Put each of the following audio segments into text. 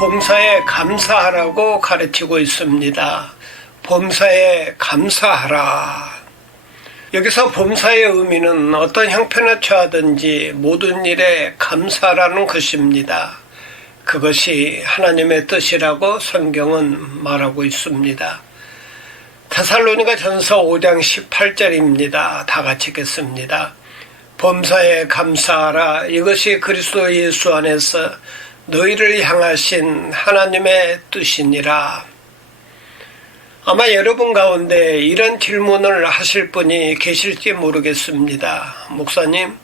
범사에 감사하라고 가르치고 있습니다. 범사에 감사하라. 여기서 범사의 의미는 어떤 형편에 처하든지 모든 일에 감사라는 것입니다. 그것이 하나님의 뜻이라고 성경은 말하고 있습니다. 데살로니가 전서 5장 18절입니다. 다 같이 읽겠습니다. 범사에 감사하라. 이것이 그리스도 예수 안에서 너희를 향하신 하나님의 뜻이니라. 아마 여러분 가운데 이런 질문을 하실 분이 계실지 모르겠습니다. 목사님,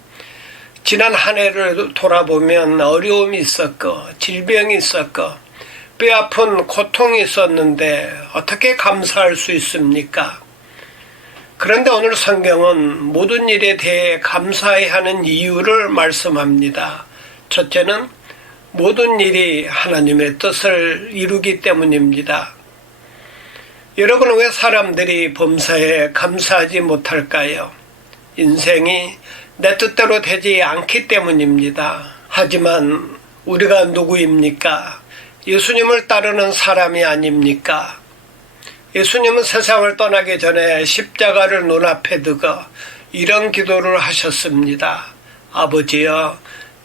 지난 한 해를 돌아보면 어려움이 있었고 질병이 있었고 뼈아픈 고통이 있었는데 어떻게 감사할 수 있습니까? 그런데 오늘 성경은 모든 일에 대해 감사해야 하는 이유를 말씀합니다. 첫째는 모든 일이 하나님의 뜻을 이루기 때문입니다. 여러분, 왜 사람들이 범사에 감사하지 못할까요? 인생이 내 뜻대로 되지 않기 때문입니다. 하지만 우리가 누구입니까? 예수님을 따르는 사람이 아닙니까? 예수님은 세상을 떠나기 전에 십자가를 눈앞에 두고 이런 기도를 하셨습니다. 아버지여,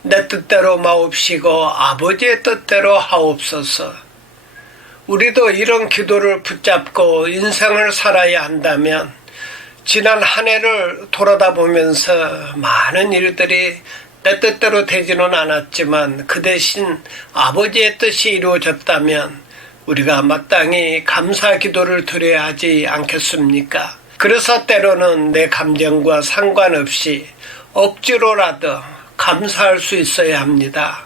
내 뜻대로 마옵시고 아버지의 뜻대로 하옵소서. 우리도 이런 기도를 붙잡고 인생을 살아야 한다면 지난 한 해를 돌아다보면서 많은 일들이 내 뜻대로 되지는 않았지만 그 대신 아버지의 뜻이 이루어졌다면 우리가 마땅히 감사 기도를 드려야 하지 않겠습니까? 그래서 때로는 내 감정과 상관없이 억지로라도 감사할 수 있어야 합니다.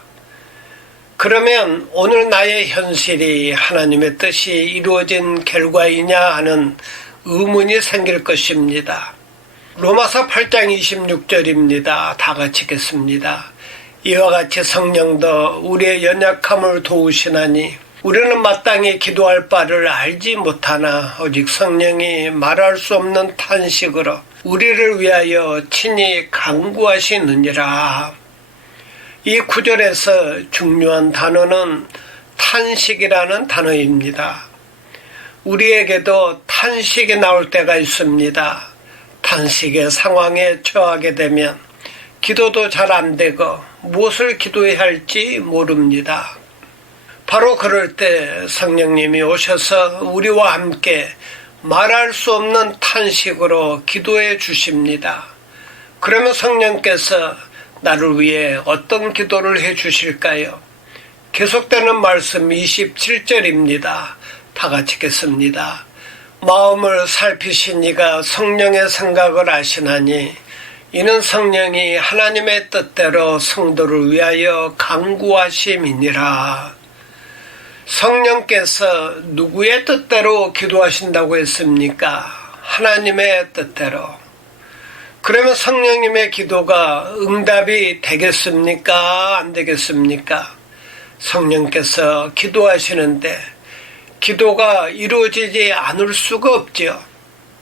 그러면 오늘 나의 현실이 하나님의 뜻이 이루어진 결과이냐 하는 의문이 생길 것입니다. 로마서 8장 26절입니다. 다 같이 읽겠습니다. 이와 같이 성령도 우리의 연약함을 도우시나니 우리는 마땅히 기도할 바를 알지 못하나 오직 성령이 말할 수 없는 탄식으로 우리를 위하여 친히 간구하시느니라. 이 구절에서 중요한 단어는 탄식이라는 단어입니다. 우리에게도 탄식이 나올 때가 있습니다. 탄식의 상황에 처하게 되면 기도도 잘 안 되고 무엇을 기도해야 할지 모릅니다. 바로 그럴 때 성령님이 오셔서 우리와 함께 말할 수 없는 탄식으로 기도해 주십니다. 그러면 성령께서 나를 위해 어떤 기도를 해 주실까요? 계속되는 말씀 27절입니다. 다 같이 읽겠습니다. 마음을 살피시니가 성령의 생각을 아시나니 이는 성령이 하나님의 뜻대로 성도를 위하여 간구하심이니라. 성령께서 누구의 뜻대로 기도하신다고 했습니까? 하나님의 뜻대로. 그러면 성령님의 기도가 응답이 되겠습니까? 안 되겠습니까? 성령께서 기도하시는데 기도가 이루어지지 않을 수가 없죠.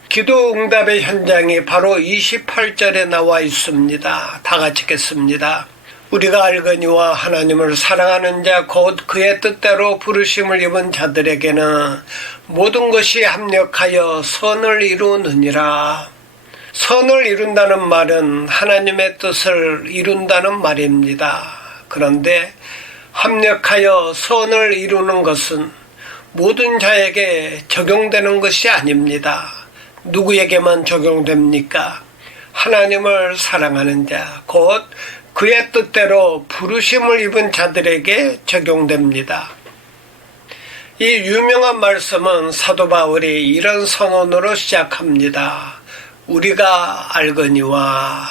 기도 응답의 현장이 바로 28절에 나와 있습니다. 다 같이 읽겠습니다. 우리가 알거니와 하나님을 사랑하는 자 곧 그의 뜻대로 부르심을 입은 자들에게는 모든 것이 합력하여 선을 이루느니라. 선을 이룬다는 말은 하나님의 뜻을 이룬다는 말입니다. 그런데 합력하여 선을 이루는 것은 모든 자에게 적용되는 것이 아닙니다. 누구에게만 적용됩니까? 하나님을 사랑하는 자, 곧 그의 뜻대로 부르심을 입은 자들에게 적용됩니다. 이 유명한 말씀은 사도 바울이 이런 선언으로 시작합니다. 우리가 알거니와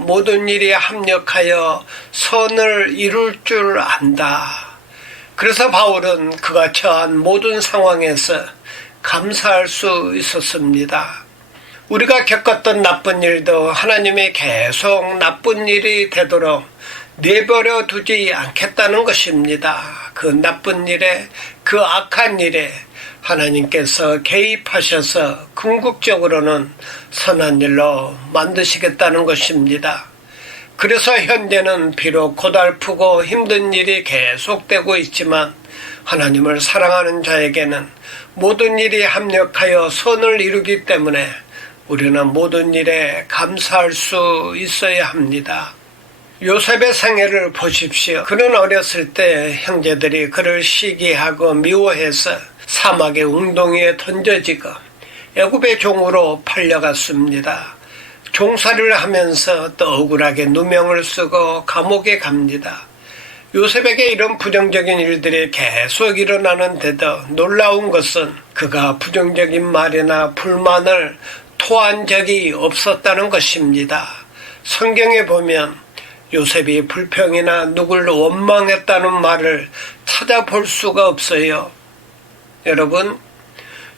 모든 일이 합력하여 선을 이룰 줄 안다. 그래서 바울은 그가 처한 모든 상황에서 감사할 수 있었습니다. 우리가 겪었던 나쁜 일도 하나님이 계속 나쁜 일이 되도록 내버려 두지 않겠다는 것입니다. 그 나쁜 일에, 그 악한 일에 하나님께서 개입하셔서 궁극적으로는 선한 일로 만드시겠다는 것입니다. 그래서 현재는 비록 고달프고 힘든 일이 계속되고 있지만 하나님을 사랑하는 자에게는 모든 일이 합력하여 선을 이루기 때문에 우리는 모든 일에 감사할 수 있어야 합니다. 요셉의 생애를 보십시오. 그는 어렸을 때 형제들이 그를 시기하고 미워해서 사막의 웅덩이에 던져지고 애굽의 종으로 팔려갔습니다. 종살이를 하면서 또 억울하게 누명을 쓰고 감옥에 갑니다. 요셉에게 이런 부정적인 일들이 계속 일어나는데도 놀라운 것은 그가 부정적인 말이나 불만을 토한 적이 없었다는 것입니다. 성경에 보면 요셉이 불평이나 누굴 원망했다는 말을 찾아볼 수가 없어요. 여러분,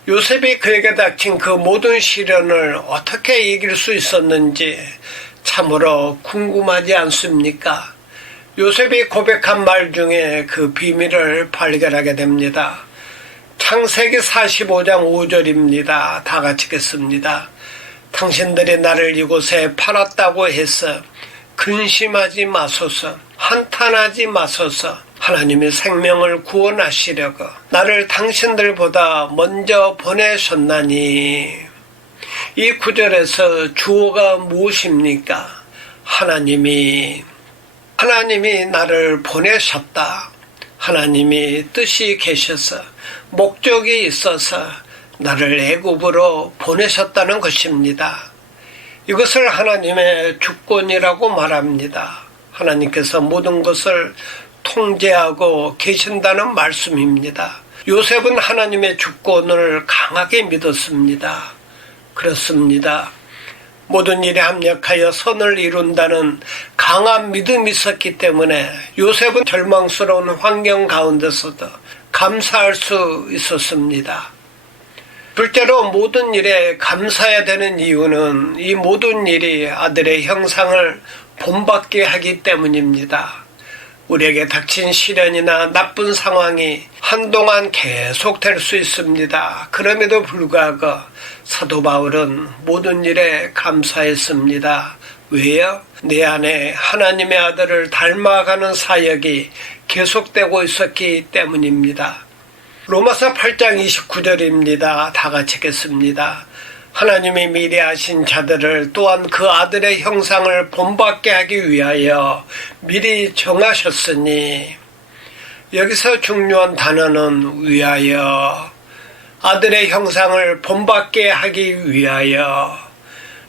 요셉이 그에게 닥친 그 모든 시련을 어떻게 이길 수 있었는지 참으로 궁금하지 않습니까? 요셉이 고백한 말 중에 그 비밀을 발견하게 됩니다. 창세기 45장 5절입니다. 다 같이 읽겠습니다. 당신들이 나를 이곳에 팔았다고 해서 근심하지 마소서, 한탄하지 마소서. 하나님이 생명을 구원하시려고 나를 당신들보다 먼저 보내셨나니. 이 구절에서 주어가 무엇입니까? 하나님이 나를 보내셨다. 하나님이 뜻이 계셔서 목적이 있어서 나를 애굽으로 보내셨다는 것입니다. 이것을 하나님의 주권이라고 말합니다. 하나님께서 모든 것을 통제하고 계신다는 말씀입니다. 요셉은 하나님의 주권을 강하게 믿었습니다. 그렇습니다. 모든 일에 합력하여 선을 이룬다는 강한 믿음이 있었기 때문에 요셉은 절망스러운 환경 가운데서도 감사할 수 있었습니다. 둘째로 모든 일에 감사해야 되는 이유는 이 모든 일이 아들의 형상을 본받게 하기 때문입니다. 우리에게 닥친 시련이나 나쁜 상황이 한동안 계속될 수 있습니다. 그럼에도 불구하고 사도 바울은 모든 일에 감사했습니다. 왜요? 내 안에 하나님의 아들을 닮아가는 사역이 계속되고 있었기 때문입니다. 로마서 8장 29절입니다. 다 같이 읽겠습니다. 하나님이 미리 아신 자들을 또한 그 아들의 형상을 본받게 하기 위하여 미리 정하셨으니, 여기서 중요한 단어는 위하여, 아들의 형상을 본받게 하기 위하여.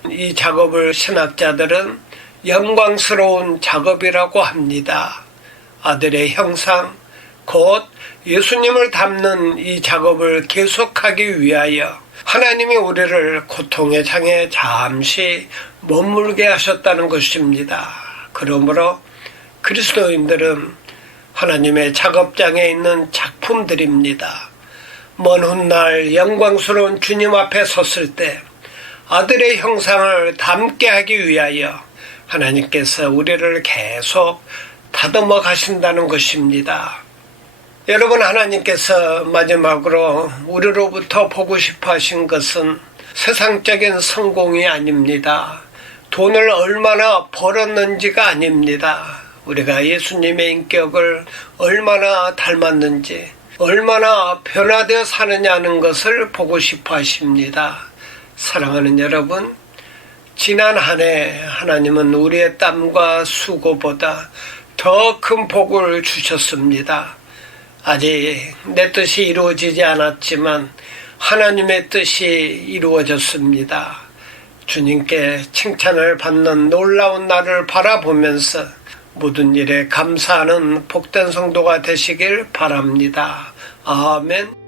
이 작업을 신학자들은 영광스러운 작업이라고 합니다. 아들의 형상, 곧 예수님을 닮는 이 작업을 계속하기 위하여 하나님이 우리를 고통의 장에 잠시 머물게 하셨다는 것입니다. 그러므로 그리스도인들은 하나님의 작업장에 있는 작품들입니다. 먼 훗날 영광스러운 주님 앞에 섰을 때 아들의 형상을 닮게 하기 위하여 하나님께서 우리를 계속 다듬어 가신다는 것입니다. 여러분, 하나님께서 마지막으로 우리로부터 보고 싶어 하신 것은 세상적인 성공이 아닙니다. 돈을 얼마나 벌었는지가 아닙니다. 우리가 예수님의 인격을 얼마나 닮았는지, 얼마나 변화되어 사느냐는 것을 보고 싶어 하십니다. 사랑하는 여러분, 지난 한 해 하나님은 우리의 땀과 수고보다 더 큰 복을 주셨습니다. 아직 내 뜻이 이루어지지 않았지만 하나님의 뜻이 이루어졌습니다. 주님께 칭찬을 받는 놀라운 날을 바라보면서 모든 일에 감사하는 복된 성도가 되시길 바랍니다. 아멘.